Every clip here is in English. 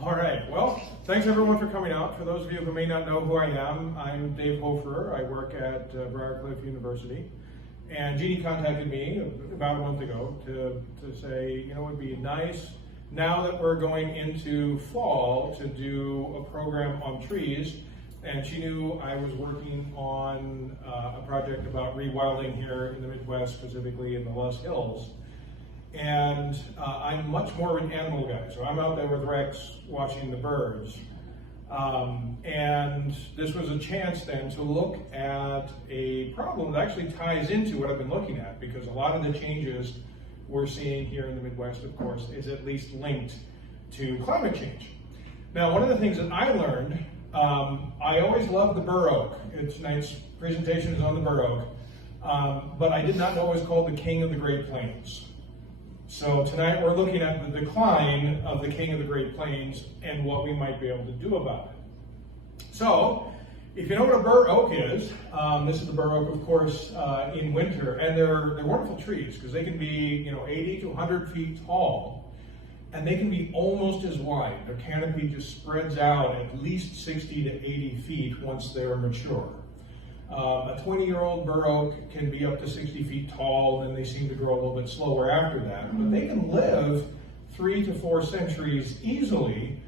All right, well, thanks everyone for coming out. For those of you who may not know who I am, I'm Dave Hoferer. I work at Briarcliff University. And Jeannie contacted me about a month ago to say, you know, it would be nice now that we're going into fall to do a program on trees. And she knew I was working on a project about rewilding here in the Midwest, specifically in the Loess Hills. And I'm much more of an animal guy, so I'm out there with Rex watching the birds. And this was a chance then to look at a problem that actually ties into what I've been looking at, because a lot of the changes we're seeing here in the Midwest, of course, is at least linked to climate change. Now, one of the things that I learned, I always loved the bur oak. Tonight's presentation is on the bur oak, but I did not know it was called the king of the Great Plains. So tonight we're looking at the decline of the king of the Great Plains and what we might be able to do about it. So, if you know what a bur oak is, this is the bur oak, of course, in winter, and they're wonderful trees because they can be, 80 to 100 feet tall, and they can be almost as wide. Their canopy just spreads out at least 60 to 80 feet once they're mature. A 20-year-old bur oak can be up to 60 feet tall, and they seem to grow a little bit slower after that. But they can live 3 to 4 centuries easily.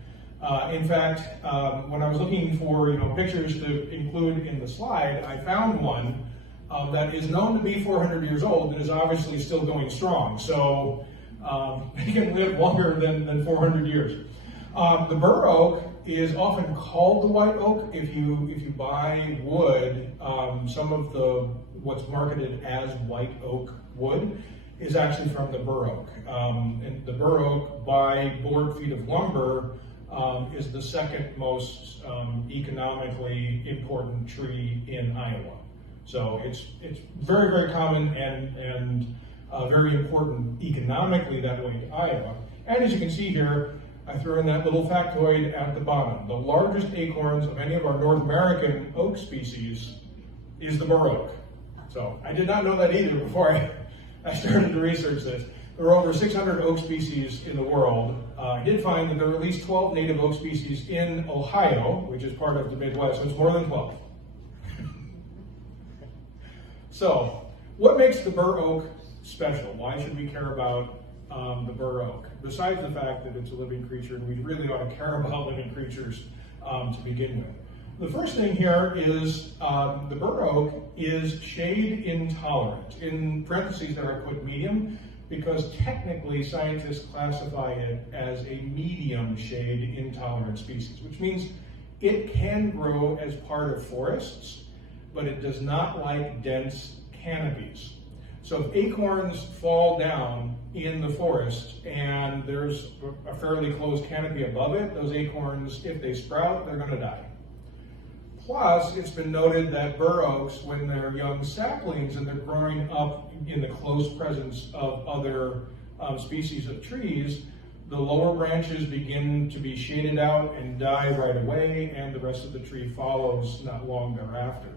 In fact, when I was looking for pictures to include in the slide, I found one that is known to be 400 years old and is obviously still going strong. So they can live longer than 400 years. The bur oak is often called the white oak. If you buy wood, some of what's marketed as white oak wood is actually from the bur oak. And the bur oak, by board feet of lumber, is the second most economically important tree in Iowa. So it's very, very common and very important economically that way to Iowa. And as you can see here, I threw in that little factoid at the bottom. The largest acorns of any of our North American oak species is the bur oak. So I did not know that either before I started to research this. There are over 600 oak species in the world. I did find that there are at least 12 native oak species in Ohio, which is part of the Midwest, so it's more than 12. So, what makes the bur oak special? Why should we care about the bur oak? Besides the fact that it's a living creature, and we really ought to care about living creatures to begin with. The first thing here is the bur oak is shade intolerant. In parentheses there I put medium, because technically scientists classify it as a medium shade intolerant species, which means it can grow as part of forests, but it does not like dense canopies. So if acorns fall down in the forest and there's a fairly close canopy above it, those acorns, if they sprout, they're going to die. Plus, it's been noted that bur oaks, when they're young saplings and they're growing up in the close presence of other species of trees, the lower branches begin to be shaded out and die right away, and the rest of the tree follows not long thereafter.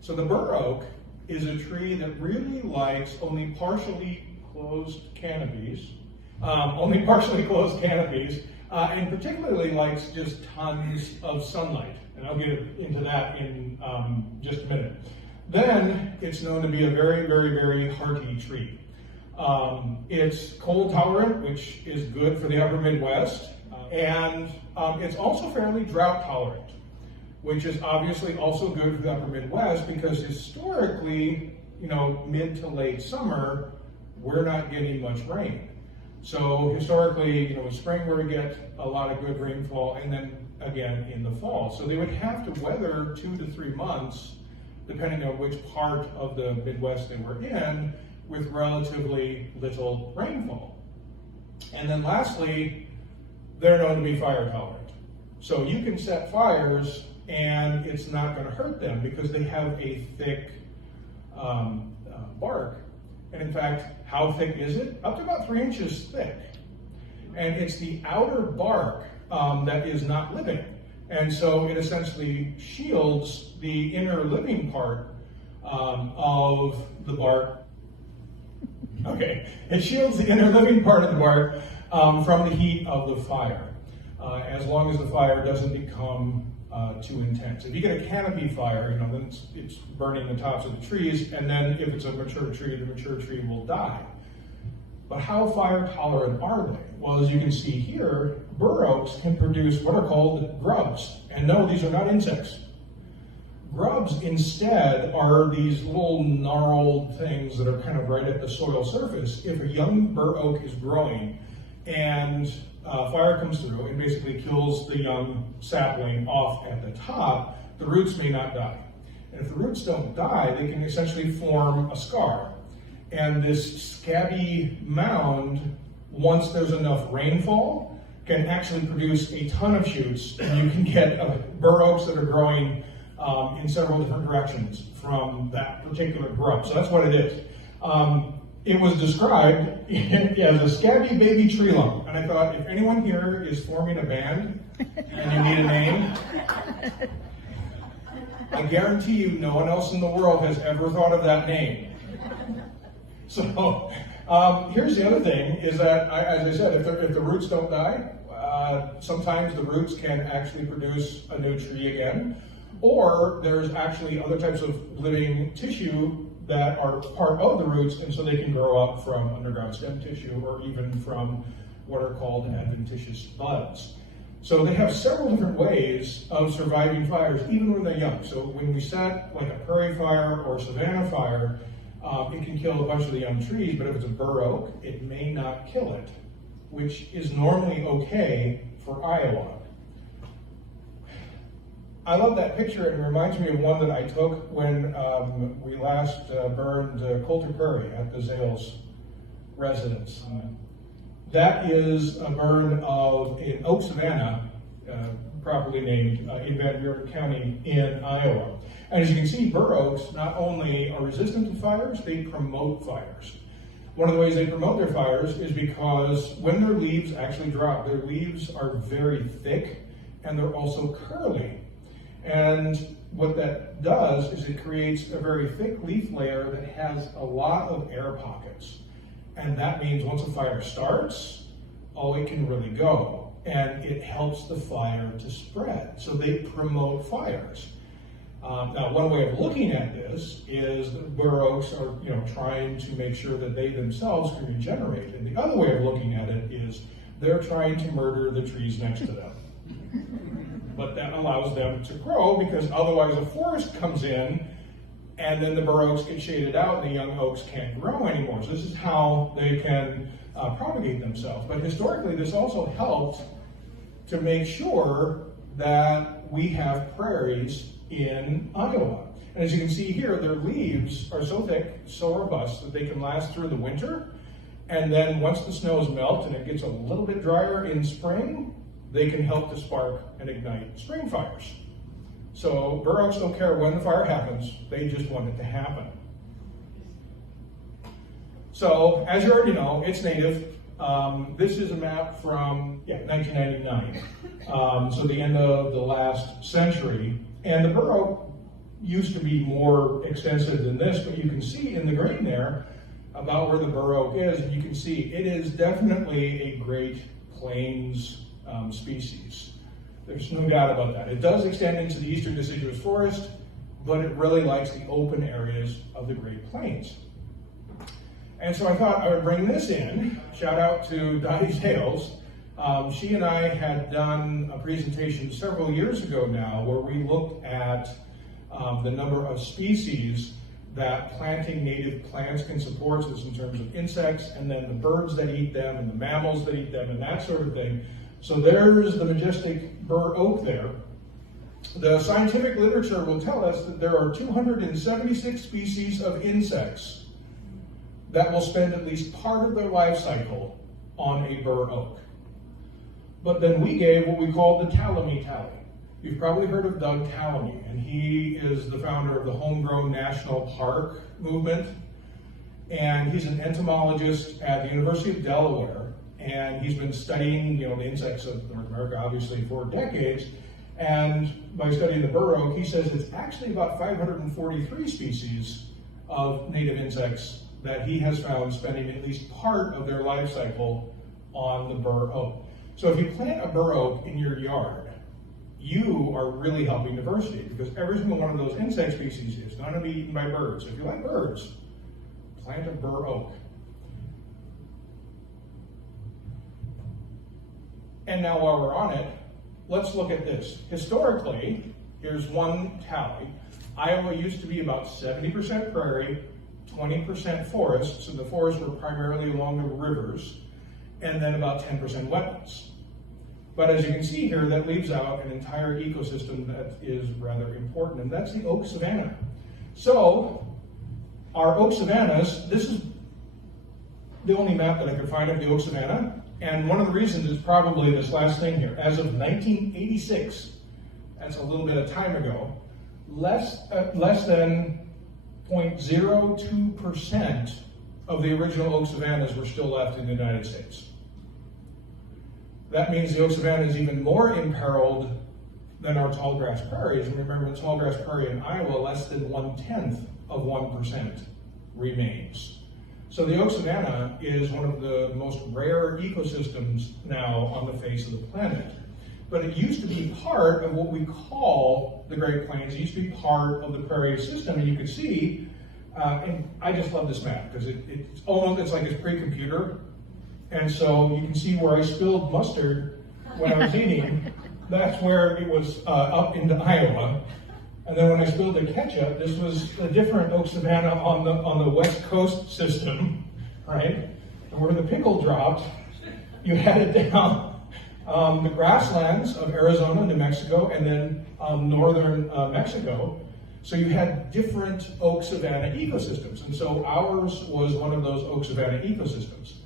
So the bur oak is a tree that really likes only partially closed canopies, and particularly likes just tons of sunlight. And I'll get into that in just a minute. Then it's known to be a very, very, very hardy tree. It's cold tolerant, which is good for the upper Midwest, and it's also fairly drought tolerant, which is obviously also good for the upper Midwest because historically, mid to late summer, we're not getting much rain. So historically, spring where we get a lot of good rainfall, and then again in the fall. So they would have to weather 2 to 3 months, depending on which part of the Midwest they were in, with relatively little rainfall. And then lastly, they're known to be fire tolerant. So you can set fires and it's not going to hurt them because they have a thick bark. And in fact, how thick is it? Up to about 3 inches thick. And it's the outer bark that is not living. And so it essentially shields the inner living part of the bark. Okay, it shields the inner living part of the bark from the heat of the fire. as long as the fire doesn't become too intense. If you get a canopy fire, then it's burning the tops of the trees, and then if it's a mature tree, the mature tree will die. But how fire tolerant are they? Well, as you can see here, bur oaks can produce what are called grubs. And no, these are not insects. Grubs instead are these little gnarled things that are kind of right at the soil surface. If a young bur oak is growing and fire comes through and basically kills the young sapling off at the top, the roots may not die. And if the roots don't die, they can essentially form a scar. And this scabby mound, once there's enough rainfall, can actually produce a ton of shoots. And you can get bur oaks that are growing in several different directions from that particular grub. So that's what it is. It was described as a scabby baby tree lump. And I thought, if anyone here is forming a band and you need a name, I guarantee you no one else in the world has ever thought of that name. So here's the other thing, is that, as I said, if the roots don't die, sometimes the roots can actually produce a new tree again, or there's actually other types of living tissue that are part of the roots, and so they can grow up from underground stem tissue or even from what are called adventitious buds. So they have several different ways of surviving fires, even when they're young. So when we set like a prairie fire or savanna fire, it can kill a bunch of the young trees, but if it's a bur oak, it may not kill it, which is normally okay for Iowa. I love that picture. It reminds me of one that I took when we last burned Coulter Prairie at the Zales residence. That is a burn of an oak savanna, properly named, in Van Buren County in Iowa. And as you can see, bur oaks not only are resistant to fires, they promote fires. One of the ways they promote their fires is because when their leaves actually drop, their leaves are very thick and they're also curly. And what that does is it creates a very thick leaf layer that has a lot of air pockets. And that means once a fire starts, it can really go. And it helps the fire to spread. So they promote fires. Now, one way of looking at this is that bur oaks are, trying to make sure that they themselves can regenerate. And the other way of looking at it is they're trying to murder the trees next to them. But that allows them to grow, because otherwise a forest comes in and then the bur oaks get shaded out and the young oaks can't grow anymore. So this is how they can propagate themselves. But historically, this also helped to make sure that we have prairies in Iowa. And as you can see here, their leaves are so thick, so robust, that they can last through the winter. And then once the snows melt and it gets a little bit drier in spring, they can help to spark and ignite spring fires. So bur oaks don't care when the fire happens, they just want it to happen. So as you already know, it's native. This is a map from 1999, so the end of the last century. And the bur oak used to be more extensive than this, but you can see in the green there about where the bur oak is, and you can see it is definitely a Great Plains species. There's no doubt about that. It does extend into the eastern deciduous forest, but it really likes the open areas of the Great Plains. And so I thought I would bring this in. Shout out to Dottie Zales. She and I had done a presentation several years ago now where we looked at the number of species that planting native plants can support, so in terms of insects, and then the birds that eat them, and the mammals that eat them, and that sort of thing. So there's the majestic bur oak there. The scientific literature will tell us that there are 276 species of insects that will spend at least part of their life cycle on a bur oak. But then we gave what we call the Tallamy tally. You've probably heard of Doug Tallamy, and he is the founder of the Homegrown National Park movement. And he's an entomologist at the University of Delaware, and he's been studying, the insects of North America, obviously, for decades. And by studying the bur oak, he says it's actually about 543 species of native insects that he has found spending at least part of their life cycle on the bur oak. So if you plant a bur oak in your yard, you are really helping diversity, because every single one of those insect species is going to be eaten by birds. So if you like birds, plant a bur oak. And now while we're on it, let's look at this. Historically, here's one tally. Iowa used to be about 70% prairie, 20% forests, and the forests were primarily along the rivers, and then about 10% wetlands. But as you can see here, that leaves out an entire ecosystem that is rather important, and that's the oak savanna. So, our oak savannas, this is the only map that I could find of the oak savanna, and one of the reasons is probably this last thing here. As of 1986, that's a little bit of time ago, less than 0.02% of the original oak savannas were still left in the United States. That means the oak savanna is even more imperiled than our tallgrass prairies. And remember, the tallgrass prairie in Iowa, less than 1/10 of 1% remains. So the oak savanna is one of the most rare ecosystems now on the face of the planet. But it used to be part of what we call the Great Plains. It used to be part of the prairie system, and you can see, and I just love this map because it's like it's pre-computer. And so you can see where I spilled mustard when I was eating. That's where it was up into Iowa. And then when I spilled the ketchup, this was a different oak savanna on the West Coast system, right? And where the pickle dropped, you had it down the grasslands of Arizona, New Mexico, and then northern Mexico. So you had different oak savanna ecosystems. And so ours was one of those oak savanna ecosystems.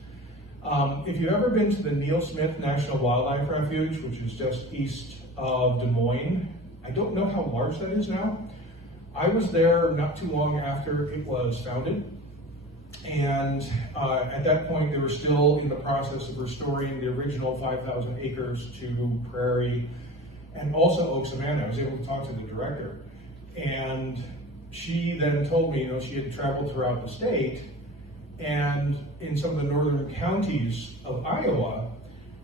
If you've ever been to the Neil Smith National Wildlife Refuge, which is just east of Des Moines, I don't know how large that is now. I was there not too long after it was founded. And at that point, they were still in the process of restoring the original 5,000 acres to prairie and also oak savanna. I was able to talk to the director. And she then told me, she had traveled throughout the state, and in some of the northern counties of Iowa,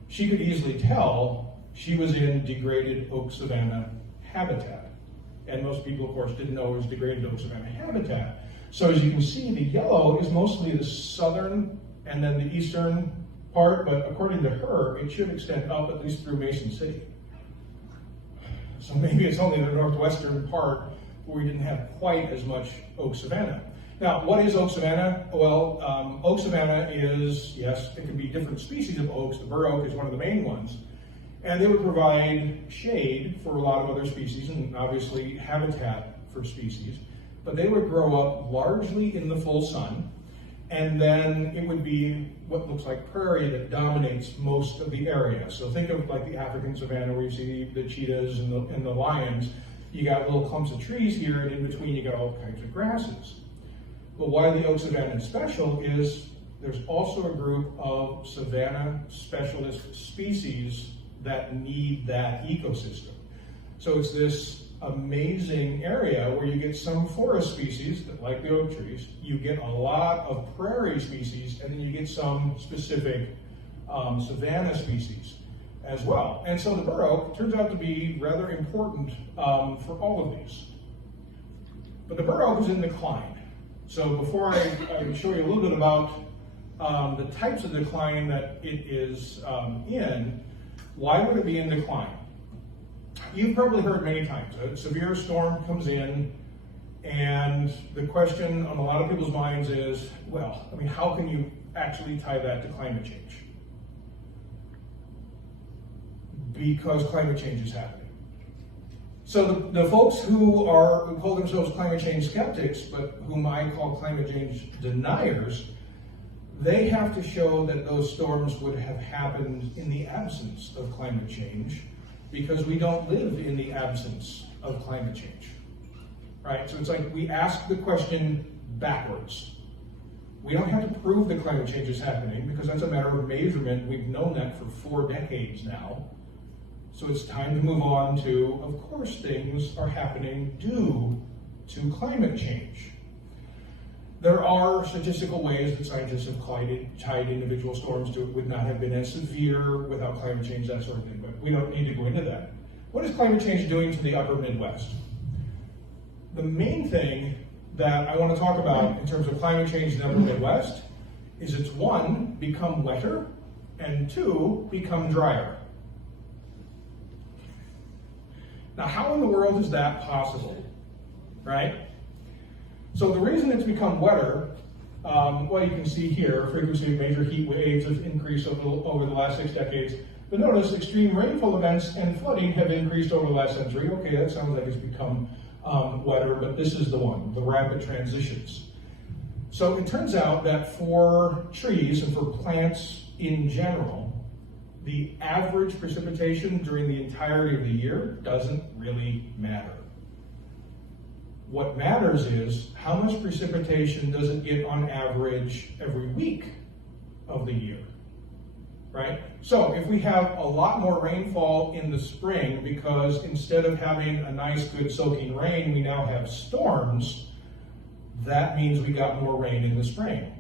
she could easily tell she was in degraded oak savanna habitat. And most people, of course, didn't know it was degraded oak savanna habitat. So as you can see, the yellow is mostly the southern and then the eastern part, but according to her, it should extend up at least through Mason City. So maybe it's only the northwestern part where we didn't have quite as much oak savanna. Now, what is oak savanna? Well, oak savanna is, yes, it can be different species of oaks. The bur oak is one of the main ones. And they would provide shade for a lot of other species and obviously habitat for species. But they would grow up largely in the full sun. And then it would be what looks like prairie that dominates most of the area. So think of like the African savanna where you see the cheetahs and the lions. You got little clumps of trees here, and in between you got all kinds of grasses. But why the oak savanna is special is there's also a group of savanna specialist species that need that ecosystem. So it's this amazing area where you get some forest species that like the oak trees, you get a lot of prairie species, and then you get some specific savanna species as well. And so the bur oak turns out to be rather important for all of these. But the bur oak is in decline. So before I show you a little bit about the types of decline that it is in, why would it be in decline? You've probably heard many times, a severe storm comes in, and the question on a lot of people's minds is, well, I mean, how can you actually tie that to climate change? Because climate change is happening. So the folks who call themselves climate change skeptics, but whom I call climate change deniers, they have to show that those storms would have happened in the absence of climate change, because we don't live in the absence of climate change, right? So it's like we ask the question backwards. We don't have to prove that climate change is happening, because that's a matter of measurement. We've known that for 4 decades now. So it's time to move on to, of course, things are happening due to climate change. There are statistical ways that scientists have tied individual storms to it would not have been as severe without climate change, that sort of thing, but we don't need to go into that. What is climate change doing to the upper Midwest? The main thing that I want to talk about in terms of climate change in the upper Midwest is it's one, become wetter, and two, become drier. Now, how in the world is that possible, right? So the reason it's become wetter, well, you can see here, frequency of major heat waves has increased over the last 6 decades. But notice extreme rainfall events and flooding have increased over the last century. Okay, that sounds like it's become wetter, but this is the one, the rapid transitions. So it turns out that for trees and for plants in general, the average precipitation during the entirety of the year doesn't really matter. What matters is how much precipitation does it get on average every week of the year, right? So if we have a lot more rainfall in the spring because instead of having a nice good soaking rain, we now have storms, that means we got more rain in the spring.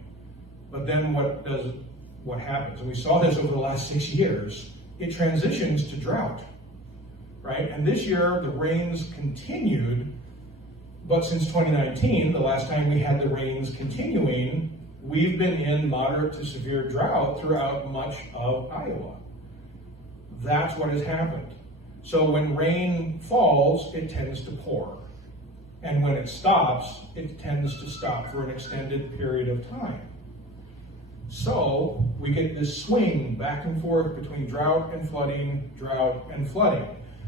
But then what happens? And we saw this over the last 6 years, it transitions to drought, right? And this year the rains continued. But since 2019, the last time we had the rains continuing, we've been in moderate to severe drought throughout much of Iowa. That's what has happened. So when rain falls, it tends to pour. And when it stops, it tends to stop for an extended period of time. So we get this swing back and forth between drought and flooding, drought and flooding.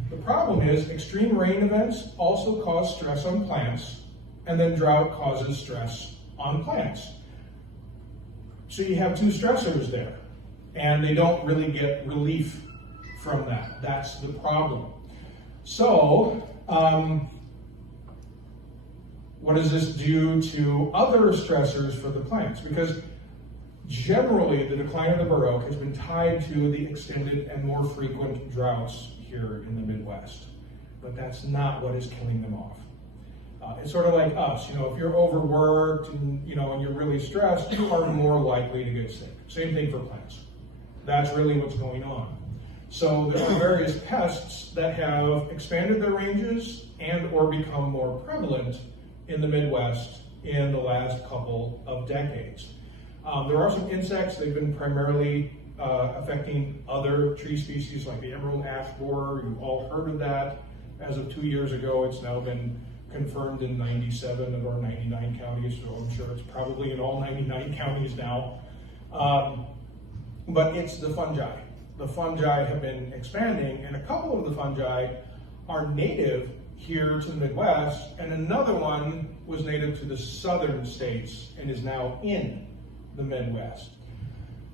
The problem is extreme rain events also cause stress on plants, and then drought causes stress on plants. So you have two stressors there, and they don't really get relief from that. That's the problem. So, what does this do to other stressors for the plants? Because generally, the decline of the bur oak has been tied to the extended and more frequent droughts here in the Midwest, but that's not what is killing them off. It's sort of like us, if you're overworked and and you're really stressed, you are more likely to get sick. Same thing for plants. That's really what's going on. So there are various pests that have expanded their ranges and or become more prevalent in the Midwest in the last couple of decades. There are some insects. They've been primarily affecting other tree species like the emerald ash borer. You've all heard of that. As of 2 years ago, it's now been confirmed in 97 of our 99 counties, so I'm sure it's probably in all 99 counties now. But it's the fungi. The fungi have been expanding, and a couple of the fungi are native here to the Midwest, and another one was native to the southern states and is now in the Midwest.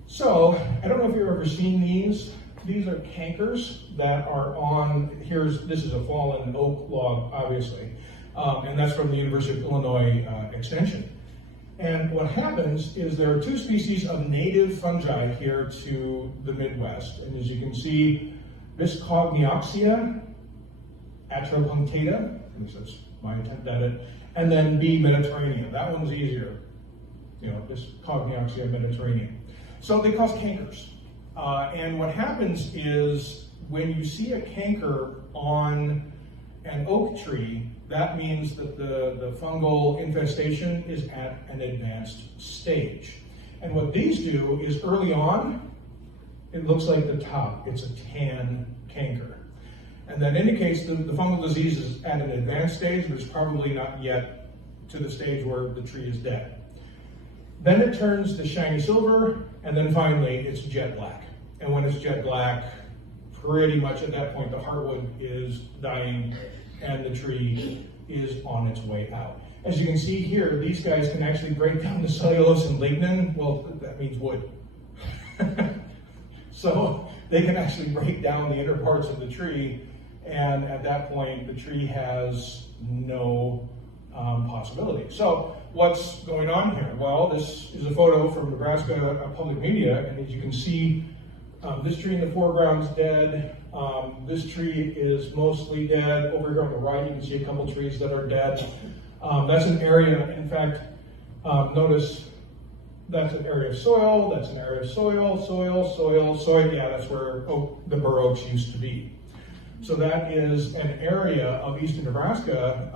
So, I don't know if you've ever seen these. These are cankers that are on, this is a fallen oak log, obviously, and that's from the University of Illinois Extension. And what happens is there are two species of native fungi here to the Midwest. And as you can see, Biscogneoxia atropunctata, at least that's my attempt at it, and then B. mediterranean. That one's easier, Biscogneoxia mediterranean. So they cause cankers. And what happens is when you see a canker on an oak tree, that means that the fungal infestation is at an advanced stage. And what these do is early on, it looks like the top, it's a tan canker. And that indicates the fungal disease is at an advanced stage, but it's probably not yet to the stage where the tree is dead. Then it turns to shiny silver, and then finally it's jet black. And when it's jet black, pretty much at that point the heartwood is dying and the tree is on its way out. As you can see here, these guys can actually break down the cellulose and lignin. Well, that means wood. So they can actually break down the inner parts of the tree, and at that point the tree has no possibility. So what's going on here? Well, this is a photo from Nebraska Public Media, and as you can see, this tree in the foreground is dead. This tree is mostly dead. Over here on the right, you can see a couple trees that are dead. That's an area, in fact, Notice that's an area of soil, that's an area of soil, soil. Yeah, that's where the bur oaks used to be. So that is an area of eastern Nebraska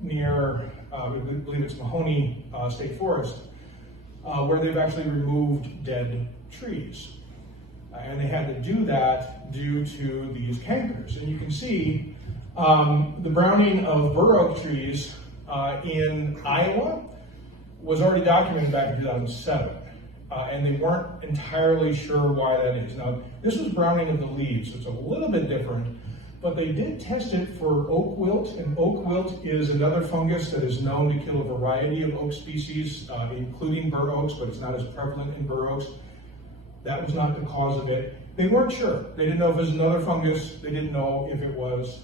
near, I believe it's Mahoney State Forest, where they've actually removed dead trees. And they had to do that due to these cankers. And you can see the browning of bur oak trees in Iowa was already documented back in 2007. And they weren't entirely sure why that is. Now, this was browning of the leaves, so it's a little bit different, but they did test it for oak wilt, and oak wilt is another fungus that is known to kill a variety of oak species, including bur oaks, but it's not as prevalent in bur oaks. That was not the cause of it. They weren't sure. They didn't know if it was another fungus. They didn't know if it was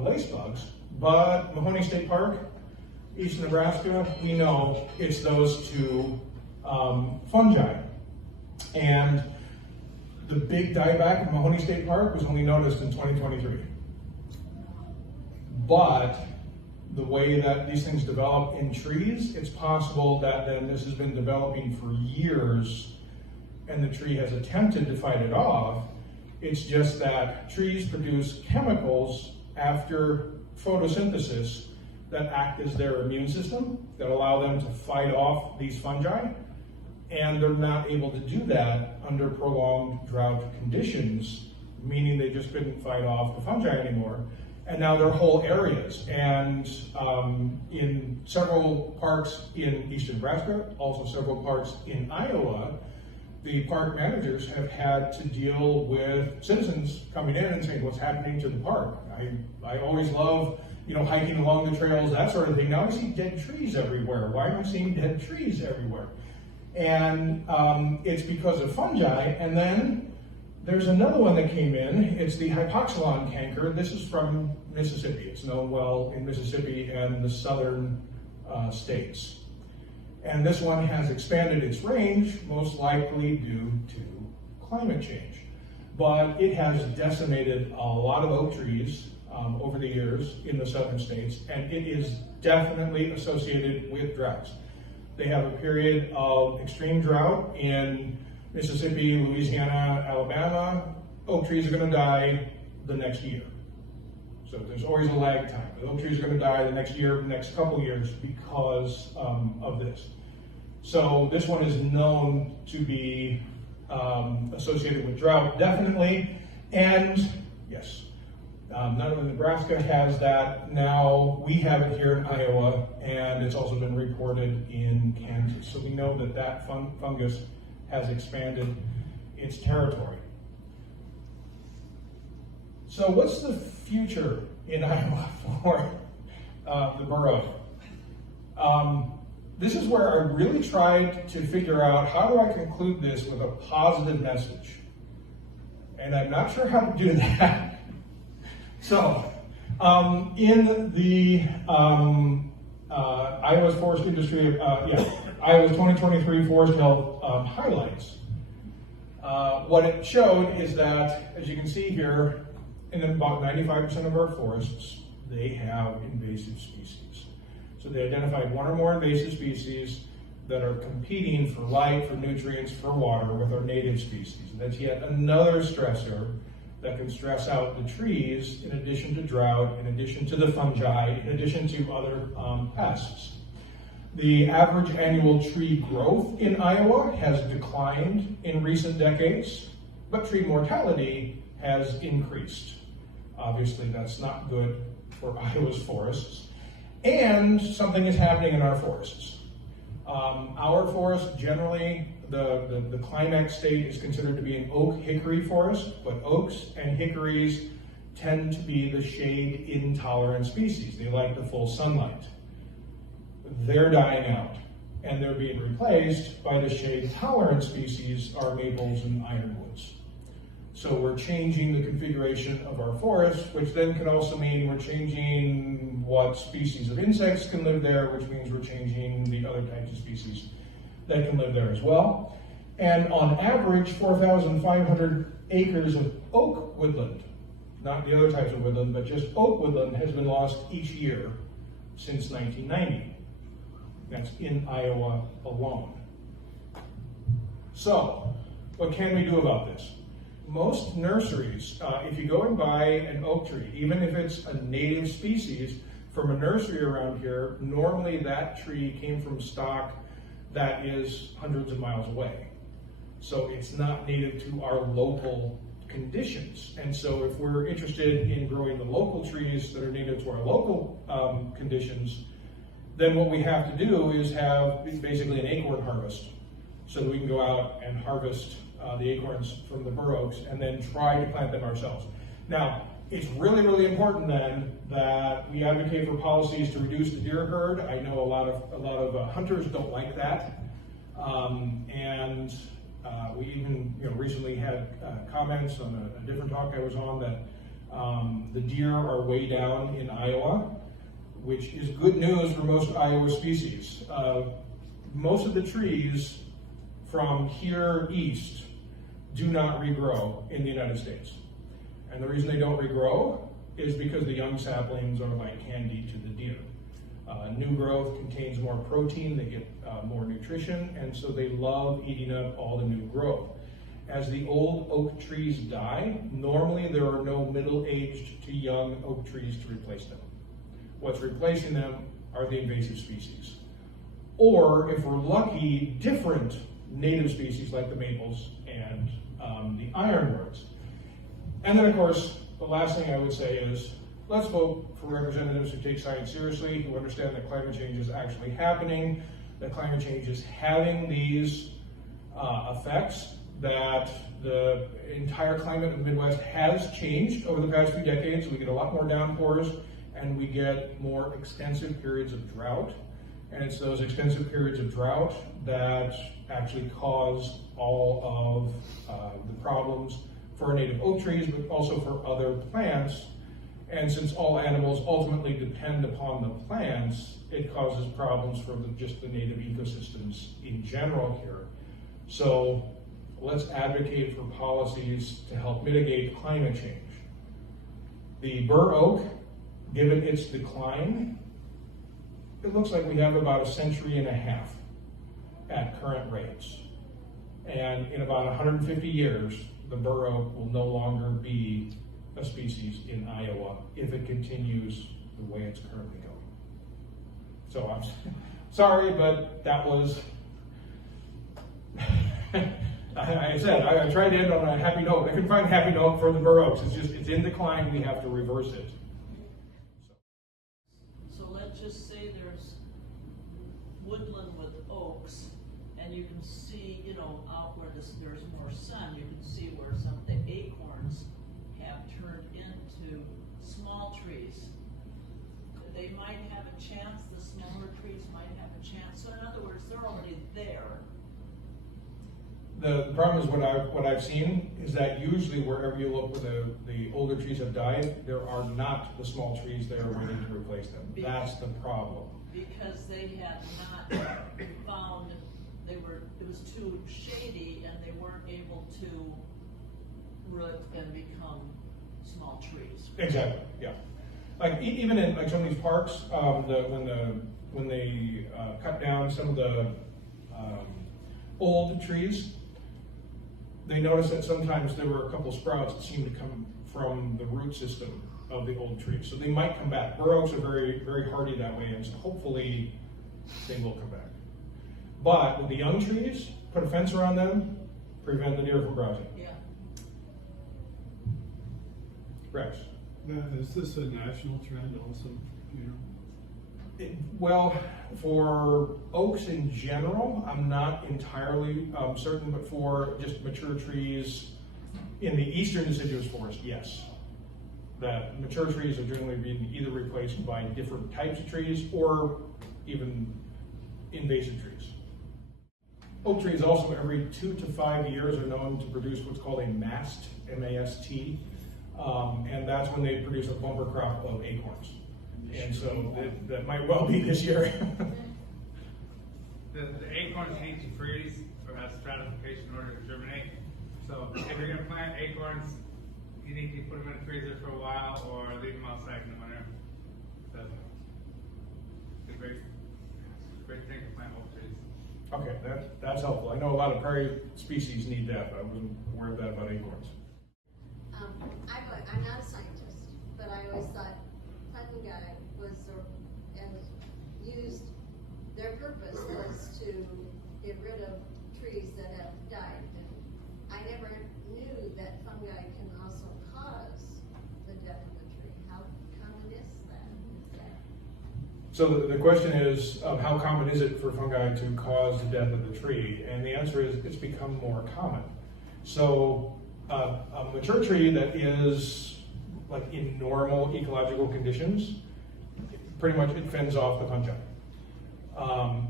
lace bugs, but Mahoney State Park, eastern Nebraska, we know it's those two fungi. And the big dieback in Mahoney State Park was only noticed in 2023. But the way that these things develop in trees, it's possible that then this has been developing for years and the tree has attempted to fight it off. It's just that trees produce chemicals after photosynthesis that act as their immune system, that allow them to fight off these fungi, and they're not able to do that under prolonged drought conditions, meaning they just couldn't fight off the fungi anymore. And now they're whole areas, and in several parks in eastern Nebraska, also several parks in Iowa, the park managers have had to deal with citizens coming in and saying, what's happening to the park? I always love, hiking along the trails, that sort of thing. Now I see dead trees everywhere. Why am I seeing dead trees everywhere? And it's because of fungi. And then there's another one that came in. It's the hypoxylon canker. This is from Mississippi. It's known well in Mississippi and the southern states. And this one has expanded its range, most likely due to climate change. But it has decimated a lot of oak trees over the years in the southern states, and it is definitely associated with droughts. They have a period of extreme drought in Mississippi, Louisiana, Alabama. Oak trees are going to die the next year. So there's always a lag time. The oak trees are going to die the next year, the next couple of years because of this. So this one is known to be associated with drought, definitely. And yes, not only Nebraska has that, now we have it here in Iowa, and it's also been reported in Kansas. So we know that that fungus has expanded its territory. So what's the future in Iowa for the bur oak? This is where I really tried to figure out, how do I conclude this with a positive message? And I'm not sure how to do that. So, in the Iowa's Forest Industry, Iowa's 2023 Forest Health highlights, what it showed is that, as you can see here, in about 95% of our forests, they have invasive species. So they identified one or more invasive species that are competing for light, for nutrients, for water with our native species. And that's yet another stressor that can stress out the trees, in addition to drought, in addition to the fungi, in addition to other pests. The average annual tree growth in Iowa has declined in recent decades, but tree mortality has increased. Obviously, that's not good for Iowa's forests. And something is happening in our forests. Our forest, generally, the climax state is considered to be an oak hickory forest, but oaks and hickories tend to be the shade intolerant species. They like the full sunlight. They're dying out, and they're being replaced by the shade tolerant species, our maples and ironwoods. So we're changing the configuration of our forests, which then can also mean we're changing what species of insects can live there, which means we're changing the other types of species that can live there as well. And on average, 4,500 acres of oak woodland, not the other types of woodland, but just oak woodland, has been lost each year since 1990. That's in Iowa alone. So, what can we do about this? Most nurseries, if you go and buy an oak tree, even if it's a native species from a nursery around here, normally that tree came from stock that is hundreds of miles away. So it's not native to our local conditions. And so if we're interested in growing the local trees that are native to our local conditions, then what we have to do is have basically an acorn harvest, so that we can go out and harvest the acorns from the bur oaks and then try to plant them ourselves. Now, it's really, really important then that we advocate for policies to reduce the deer herd. I know a lot of hunters don't like that, and we even recently had comments on a different talk I was on that the deer are way down in Iowa, which is good news for most Iowa species. Most of the trees from here east do not regrow in the United States. And the reason they don't regrow is because the young saplings are like candy to the deer. New growth contains more protein, they get more nutrition, and so they love eating up all the new growth. As the old oak trees die, normally there are no middle-aged to young oak trees to replace them. What's replacing them are the invasive species. Or, if we're lucky, different native species like the maples and the ironwoods. And then, of course, the last thing I would say is, let's vote for representatives who take science seriously, who understand that climate change is actually happening, that climate change is having these effects, that the entire climate of the Midwest has changed over the past few decades. We get a lot more downpours, and we get more extensive periods of drought. And it's those extensive periods of drought that actually cause all of the problems for our native oak trees, but also for other plants. And since all animals ultimately depend upon the plants, it causes problems for just the native ecosystems in general here. So let's advocate for policies to help mitigate climate change. The bur oak, given its decline, it looks like we have about a century and a half at current rates. And in about 150 years, the bur oak will no longer be a species in Iowa if it continues the way it's currently going. So I'm sorry, but that was, I said, I tried to end on a happy note. I couldn't find a happy note for the bur oaks. It's in decline, we have to reverse it. So let's just say there's woodland with oaks, and you can see, out where there's more sun, you can see where some of the acorns have turned into small trees. They might have a chance, the smaller trees might have a chance. So in other words, they're already there. The problem is what I've seen is that usually wherever you look where the older trees have died, there are not the small trees there waiting to replace them. That's the problem. Because they had not found, it was too shady and they weren't able to root and become small trees. Exactly, yeah. Like even in like some of these parks, when they cut down some of the old trees, they noticed that sometimes there were a couple sprouts that seemed to come from the root system of the old trees. So they might come back. Bur oaks are very, very hardy that way, and so hopefully they will come back. But with the young trees, put a fence around them, prevent the deer from browsing. Yeah. Rex. Now, is this a national trend also, Well, for oaks in general, I'm not entirely certain, but for just mature trees in the eastern deciduous forest, yes. That mature trees are generally being either replaced by different types of trees or even invasive trees. Oak trees also every 2 to 5 years are known to produce what's called a mast, M-A-S-T, and that's when they produce a bumper crop of acorns. And so that might well be this year. The acorns need to freeze or have stratification in order to germinate. So if you're going to plant acorns, you need to put them in the freezer for a while or leave them outside in the winter. So, great thing to plant oak trees. Okay, that's helpful. I know a lot of prairie species need that, but I wasn't aware of that about acorns. I'm not a scientist, but I always thought fungi was, and used, their purpose was to get rid of trees that have died. And I never knew that fungi can also cause the death of a tree. How common is that? So the question is, how common is it for fungi to cause the death of the tree? And the answer is, it's become more common. So a mature tree that is like in normal ecological conditions, pretty much it fends off the fungi.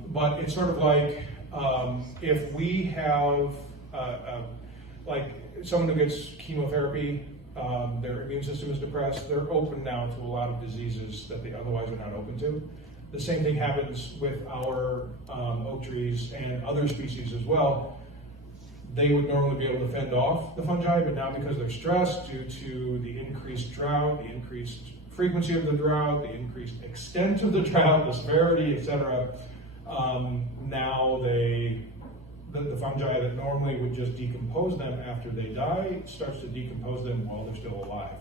But it's sort of like if we have like someone who gets chemotherapy, their immune system is depressed, they're open now to a lot of diseases that they otherwise are not open to. The same thing happens with our oak trees and other species as well. They would normally be able to fend off the fungi, but now because they're stressed due to the increased drought, the increased frequency of the drought, the increased extent of the drought, the severity, etc., now the fungi that normally would just decompose them after they die starts to decompose them while they're still alive.